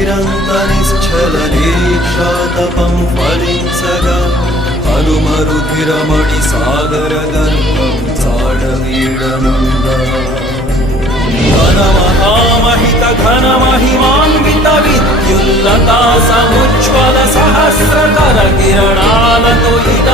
నిరంత నిశ్చల నిరీక్షాతపం ఫలించగా హనుమరుధిరమణి సాగర గర్భం చాడవీడనుందా ఘనమహామహిత ఘనమహిమాన్విత విద్యుల్లతా సముజ్వల సహస్రకర కిరణాలతో ఇద